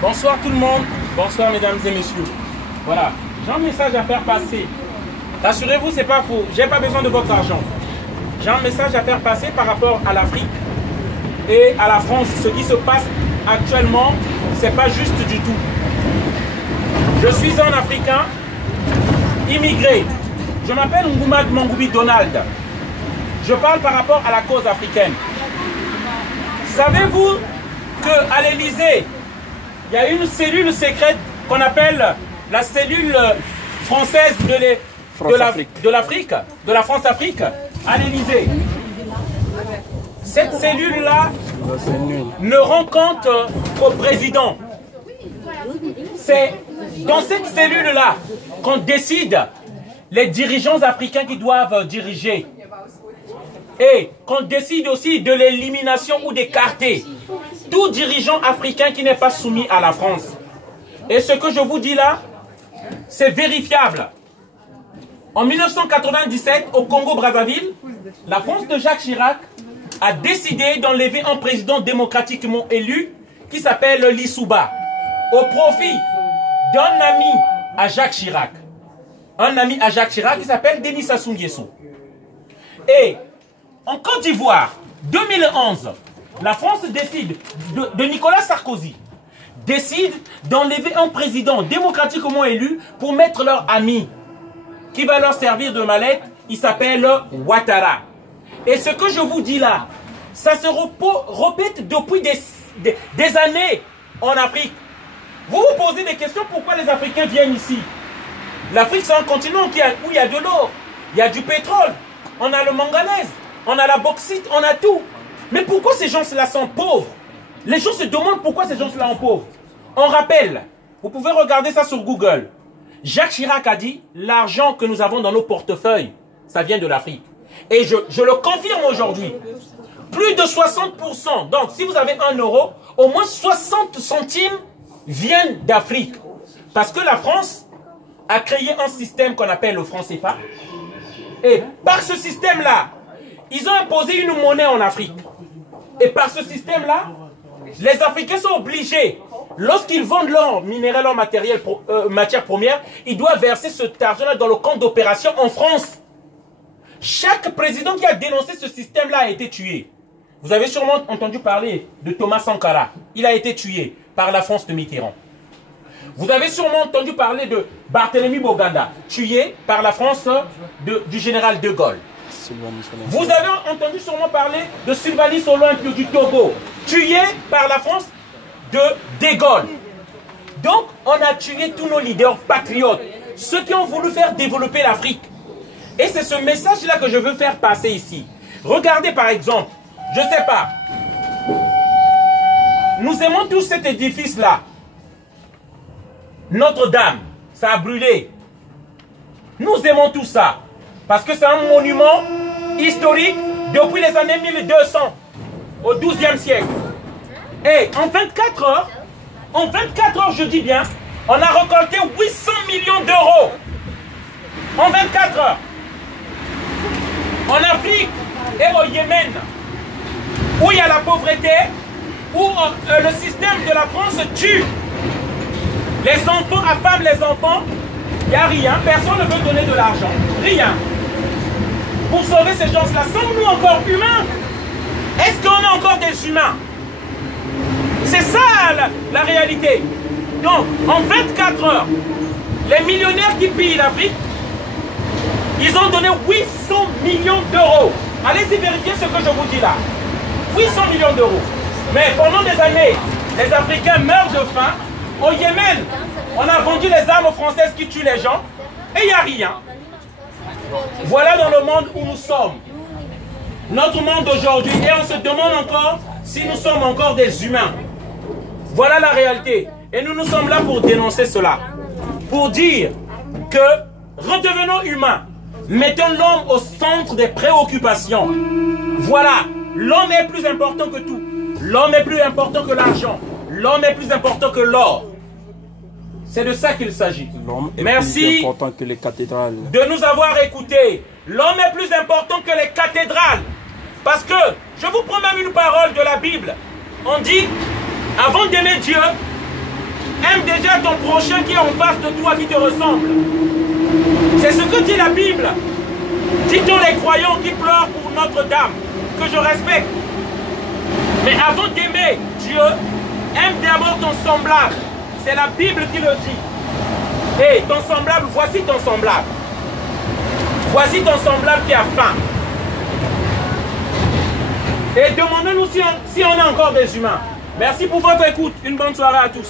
Bonsoir tout le monde, bonsoir mesdames et messieurs. Voilà, j'ai un message à faire passer. Rassurez-vous, c'est pas faux, j'ai pas besoin de votre argent. J'ai un message à faire passer par rapport à l'Afrique et à la France. Ce qui se passe actuellement, c'est pas juste du tout. Je suis un Africain immigré. Je m'appelle Ngoumad Mangoubi Donald. Je parle par rapport à la cause africaine. Savez-vous qu'à l'Élysée, il y a une cellule secrète qu'on appelle la cellule française de l'Afrique, de la France-Afrique, à l'Élysée. Cette cellule-là ne rend compte qu'au président. C'est dans cette cellule-là qu'on décide les dirigeants africains qui doivent diriger. Et qu'on décide aussi de l'élimination ou d'écarter tout dirigeant africain qui n'est pas soumis à la France. Et ce que je vous dis là, c'est vérifiable. En 1997, au Congo-Brazzaville, la France de Jacques Chirac a décidé d'enlever un président démocratiquement élu qui s'appelle Lissouba, au profit d'un ami à Jacques Chirac. Un ami à Jacques Chirac qui s'appelle Denis Sassou Nguesso. Et en Côte d'Ivoire, 2011, la France décide, de Nicolas Sarkozy, décide d'enlever un président démocratiquement élu pour mettre leur ami qui va leur servir de mallette. Il s'appelle Ouattara. Et ce que je vous dis là, ça se répète depuis des années en Afrique. Vous vous posez des questions, pourquoi les Africains viennent ici? L'Afrique, c'est un continent où il y a de l'or, il y a du pétrole, on a le manganèse, on a la bauxite, on a tout. Mais pourquoi ces gens-là sont pauvres? Les gens se demandent pourquoi ces gens-là sont pauvres. On rappelle, vous pouvez regarder ça sur Google. Jacques Chirac a dit, l'argent que nous avons dans nos portefeuilles, ça vient de l'Afrique. Et je le confirme aujourd'hui. Plus de 60%. Donc, si vous avez 1 euro, au moins 60 centimes viennent d'Afrique. Parce que la France a créé un système qu'on appelle le franc CFA. Et par ce système-là, ils ont imposé une monnaie en Afrique. Et par ce système-là, les Africains sont obligés, lorsqu'ils vendent leur minerai, leur matériel, matière première, ils doivent verser cet argent-là dans le compte d'opération en France. Chaque président qui a dénoncé ce système-là a été tué. Vous avez sûrement entendu parler de Thomas Sankara. Il a été tué par la France de Mitterrand. Vous avez sûrement entendu parler de Barthélemy Boganda, tué par la France du général de Gaulle. Vous avez entendu sûrement parler de Sylvanus Olympio du Togo, tué par la France de Gaulle. Donc, on a tué tous nos leaders patriotes, ceux qui ont voulu faire développer l'Afrique. Et c'est ce message-là que je veux faire passer ici. Regardez par exemple, je ne sais pas, nous aimons tous cet édifice-là. Notre-Dame, ça a brûlé. Nous aimons tout ça. Parce que c'est un monument historique depuis les années 1200, au XIIe siècle. Et en 24 heures, je dis bien, on a récolté 800 millions d'euros. En 24 heures. En Afrique et au Yémen, où il y a la pauvreté, où le système de la France tue les enfants, affame les enfants, il n'y a rien, personne ne veut donner de l'argent, rien. Pour sauver ces gens-là, sommes-nous encore humains? Est-ce qu'on est encore des humains? C'est ça la réalité. Donc, en 24 heures, les millionnaires qui pillent l'Afrique, ils ont donné 800 millions d'euros. Allez-y vérifier ce que je vous dis là. 800 millions d'euros. Mais pendant des années, les Africains meurent de faim. Au Yémen, on a vendu les armes françaises qui tuent les gens. Et il n'y a rien. Voilà dans le monde où nous sommes. Notre monde d'aujourd'hui. Et on se demande encore si nous sommes encore des humains. Voilà la réalité. Et nous sommes là pour dénoncer cela. Pour dire que redevenons humains. Mettons l'homme au centre des préoccupations. Voilà. L'homme est plus important que tout. L'homme est plus important que l'argent. L'homme est plus important que l'or. C'est de ça qu'il s'agit. Merci plus important que les cathédrales. De nous avoir écoutés. L'homme est plus important que les cathédrales. Parce que, je vous prends même une parole de la Bible. On dit, avant d'aimer Dieu, Aime déjà ton prochain qui est en face de toi, qui te ressemble. C'est ce que dit la Bible. Dit-on les croyants qui pleurent pour Notre-Dame, que je respecte. Mais avant d'aimer Dieu, aime d'abord ton semblable. C'est la Bible qui le dit. Hé, ton semblable, voici ton semblable. Voici ton semblable qui a faim. Et demandez-nous si on est encore des humains. Merci pour votre écoute. Une bonne soirée à tous.